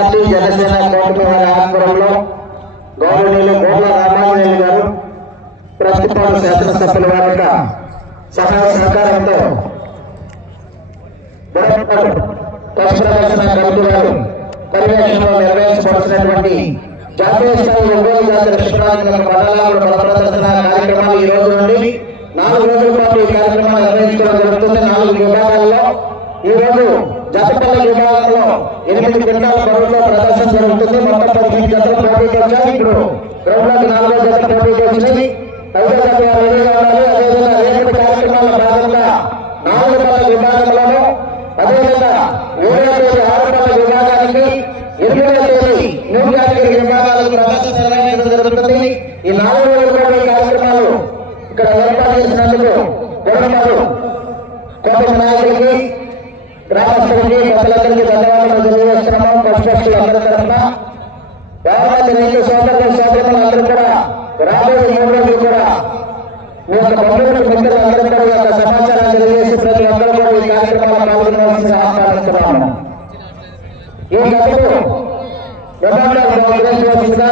Party Janasena కూటమి వారి ఆధ్వర్యంలో గౌరవనీయులు కోట్ల రామాంజనేయులు గారు ప్రస్తుతం శాసనసభ్యుల వారి యొక్క సహాయ సహకారంతో బుడపడు ప్రదర్శన కమిటీ వారు పర్యవేక్షణలో నిర్వహించబడుతున్నటువంటి జాతీయ స్థాయి ఒంగోలు జాతర శిబిరాల మండలాల ప్రదర్శన కార్యక్రమాలు ఈ రోజు నుండి నాలుగు రోజుల పాటు ఈ కార్యక్రమాలు నిర్వహించడం జరుగుతుంది. నాలుగు విభాగాల్లో ఈ రోజు జతపల్లి విభాగంలో ఎనిమిది గంటల బరువులో ప్రదర్శన జరుగుతుంది. మొత్తం పదిహేను జతలు పోటీకి వచ్చాయి ఇప్పుడు గ్రౌండ్లోకి నాలుగో జత పోటీకి వచ్చింది ఐదో జత రెడీగా ఉండాలి. అదేవిధంగా రేపటి కార్యక్రమాల భాగంగా నాలుగు పళ్ళ విభాగంలోనూ అదేవిధంగా ఏడవ తేదీ ఆరు పళ్ళ విభాగానికి ఎనిమిదవ తేదీ న్యూ కేటగిరీ విభాగాలకు ప్రదర్శన నిర్వహించడం జరుగుతుంది. ఈ నాలుగు రోజుల ఈ కార్యక్రమాలు ఇక్కడ ఏర్పాటు చేసినందుకు గొడవలు కోటమి నాయకులకి గ్రామస్తులకి ప్రజలందరికీ ధన్యవాదాలు. తెలియజేస్తున్నాము పశుపక్షులు అందరి తరఫున. యాభై రైతు సోదరులు సోదరులు అందరూ కూడా రాబోయే మూడు రోజులు కూడా మీ యొక్క బంధువులకు మిత్రులందరూ కూడా ఈ యొక్క సమాచారాన్ని తెలియజేసి ప్రతి ఒక్కరూ కూడా ఈ కార్యక్రమంలో పాల్గొనవలసిందిగా ఆహ్వానిస్తున్నాము ఈ గతంలో నిబంధనలు బహుకరించవలసిందిగా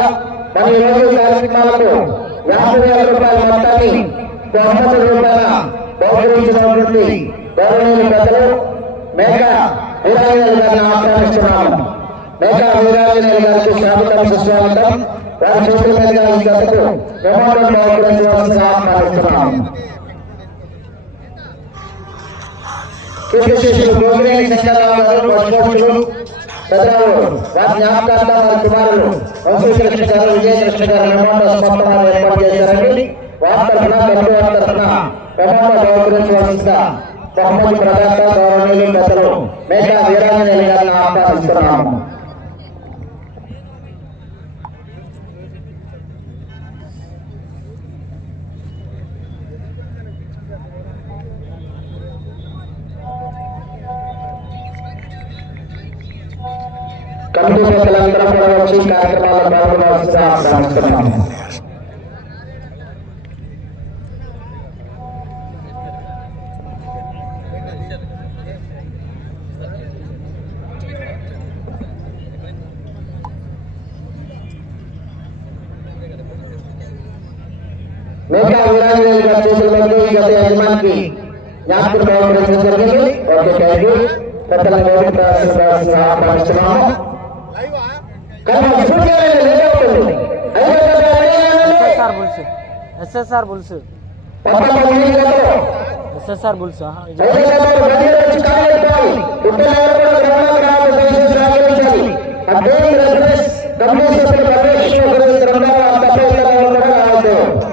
మరి ఈ రోజు కార్యక్రమాలకు యాభై వేల రూపాయల మొత్తాన్ని బహుమతి రూపాయల బహుకరించినటువంటి గౌరవనీయులు పెద్దలు మేక వీరాంజనేయులు గారిని మేక గారికి స్వాగతం. సుస్వాగతం వారి చేతుల మీదుగా ఈ ప్రమాణం ఆహ్వానిస్తున్నాము కీర్తిశేషులు గోగినేని శంకరరావు గారు పశుపక్షులు పెద్దలు వారి జ్ఞాపకార్థం వారి కుమారులు వంశీకృష్ణ గారు విజయకృష్ణ గారు ప్రమాణ స్పష్టమైన ఏర్పాటు చేశారండి. వారి తరఫున పెద్ద వారి తరఫున ప్రమాణ బహుకరించవలసిందిగా मोहम्मद प्रदाता दौराने की कसरों मैं क्या वीरान ने लिखा था आपका विश्राम कंधों से कलंतर पर वक्षी कार्यक्रम में प्रारंभ का विश्राम प्राप्त करना है। मेघा वीरांगल का स्पेशल बदले करते यजमान की। यहाँ पर बहुत प्रश्न करेंगे और के कहेंगे पतल मोहित प्रश्न प्रश्न आप प्रश्न हो लाइव आया कल हम सुन के रहे ले जाओ तुम? अरे बता रहे सर बोल से। एसएसआर बोल से। पता बोलिए तो एसएसआर बोल से हाँ। अरे बता रहे बड़ी चिकाले पाई इतने लेवल पर घटना का विशेष रागल चली अब देख रहे डब्ल्यू से प्रवेश को करने का आपका पहला नंबर आते हो।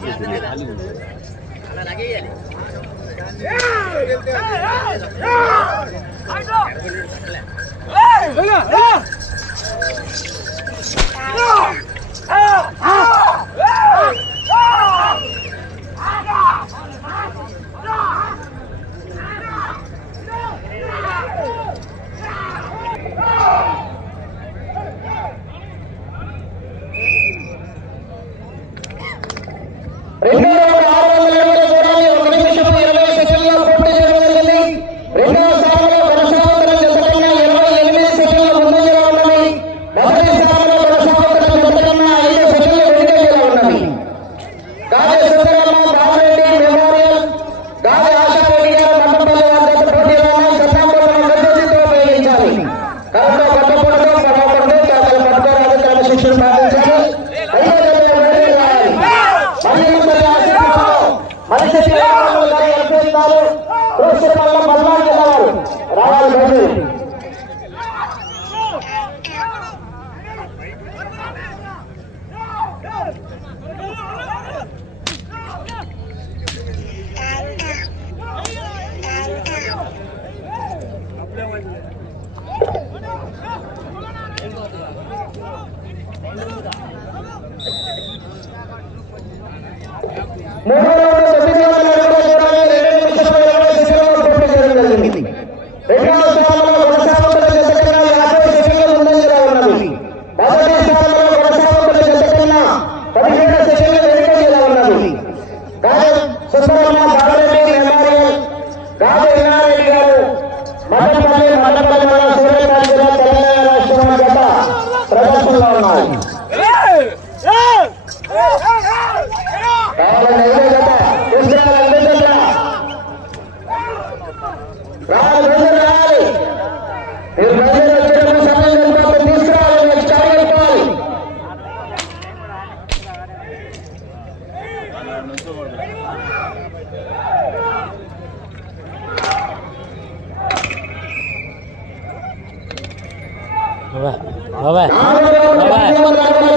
ఫస్ట్ సెకండ్లు అలా లగేయాలి రెండో বুঝতে পারবে বাবা বাবা বাবা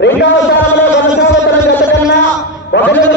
రెండవ స్థానంలో కొనసాగుతున్న గత కన్నా ఒకటి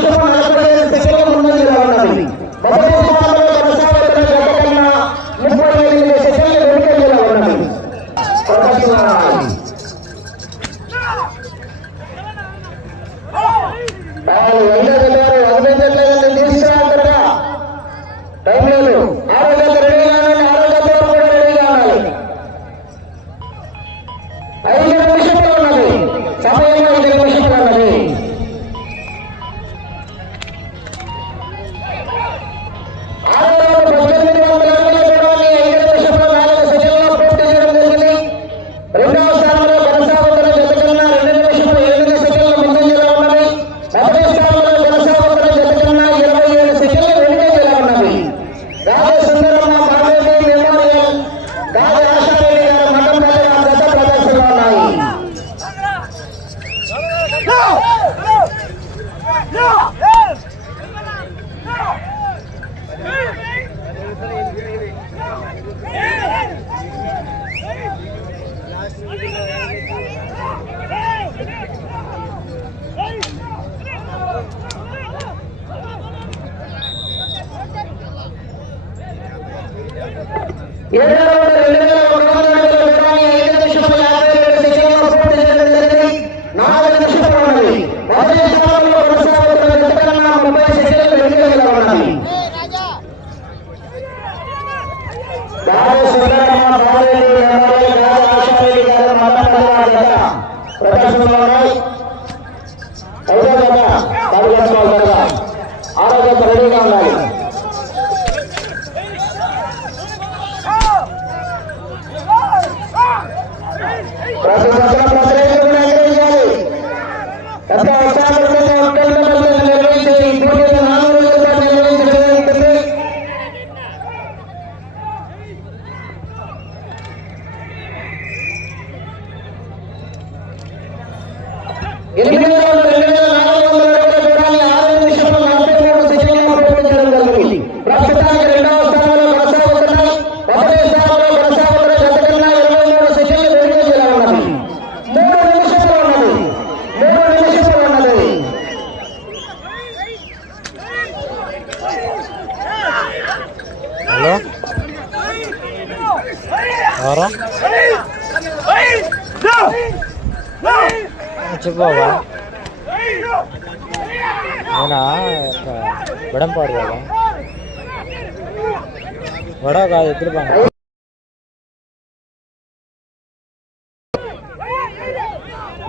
వడ కాదు ఎద్దుల బండి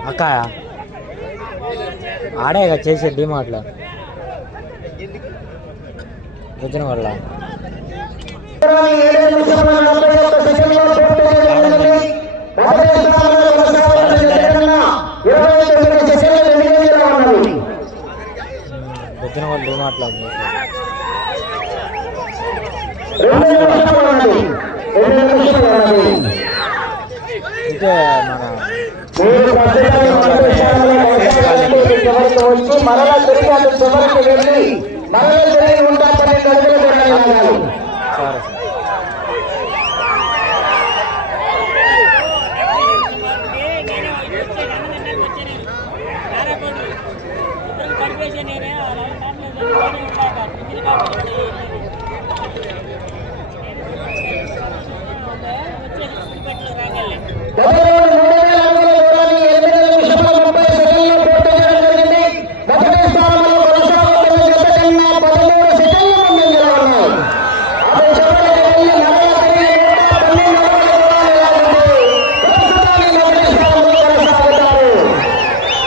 అక్క ఆడే కదా చేసే డిమార్ట్లో. వచ్చిన వాళ్ళ. వచ్చిన వాళ్ళు డిమార్ట్లో. రెండు నిమిషములు ఉన్నది. రెండు ఉన్నది. వచ్చి మరలా తిరిగి అటు చివరికి వెళ్ళి మరలా తిరిగి పన్నెండు అడుగులు మూడు వేల అడుగుల దూరాన్ని ఎనిమిది నిమిషముల ముప్పై సెకండ్లలో పూర్తి చేయడం జరిగింది. మొదటి స్థానంలో కొనసాగుతున్న జత కన్నా పదమూడు సెకండ్ల ముందంజలో ఉన్నాయి. అటు చివరికి వెళ్ళి మరలా తిరిగి నూట పన్నెండు అడుగుల దూరాన్ని లాగింది. ప్రస్తుతానికి మొదటి స్థానంలో కొనసాగుతారు.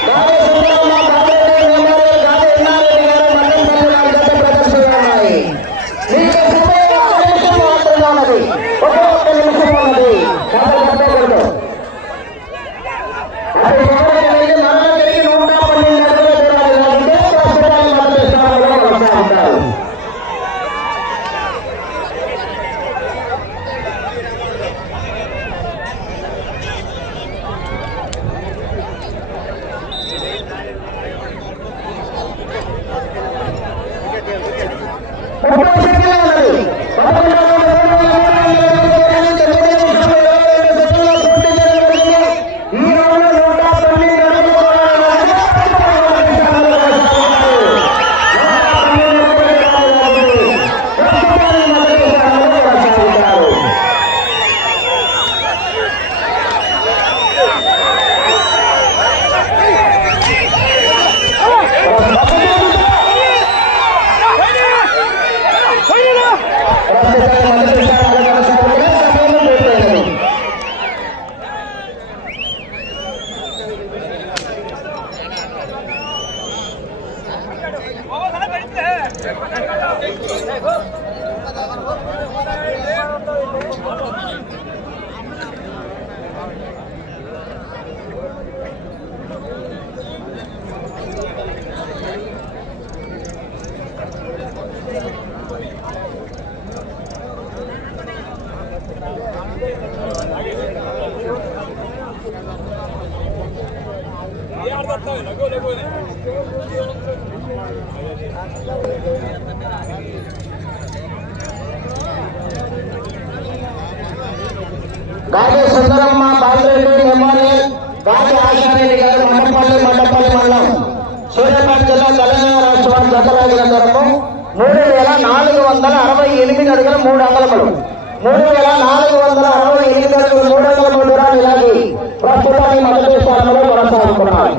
గాలి సుందరమ్మ, బాబురెడ్డి, మెమోరియల్, గాలి ఎన్నారెడ్డి గారు, మల్లంపల్లి గారి జత ప్రదర్శనలో ఉన్నాయి. మీకు సమయం ఒక నిమిషం మాత్రమే ఉన్నది. ఒకే ఒక్క నిమిషం ఉన్నది. చాలా గంటలు అది చివరికి వెళ్ళి మరలా తిరిగి నూట పన్నెండు అడుగుల దూరాన్ని లాగితే ప్రస్తుతానికి మొదటి స్థానంలో కొనసాగుతారు. ముప్పై సెకండ్లు ఉన్నది. పదకొండవ రౌండ్ మూడు వేల మూడు వందల తొమ్మిది నిమిషాలు ఇరవై రెండు సెకండ్లలో పూర్తి చేయడం జరిగింది. ఈ రౌండ్లో నూట పన్నెండు అడుగుల దూరాన్ని లాగితే ప్రస్తుతానికి మొదటి స్థానంలో కొనసాగుతారు. నూట పన్నెండు అడుగుల దూరాన్ని లాగింది. ప్రస్తుతానికి మొదటి స్థానంలో కొనసాగుతారు. ప్రస్తుతానికి మొదటి స్థానంలో కొనసాగుతున్న సమయం పూర్తయినది. గాలి సుందరమ్మ బాలరెడ్డి మెమోరియల్ గాలి ఆశారెడ్డి గారు మండపల్లి మండపల్లి మండలం. సూర్యాపేట జిల్లా తెలంగాణ రాష్ట్రం జతరాజుల దూరము మూడు వేల నాలుగు వందల అరవై ఎనిమిది అడుగుల మూడు అంగళములు మూడు వేల నాలుగు వందల అరవై ఎనిమిది అడుగులు మూడు అంగళముల దూరాన్ని లాగి ప్రస్తుతానికి మొదటి స్థానంలో కొనసాగుతున్నారు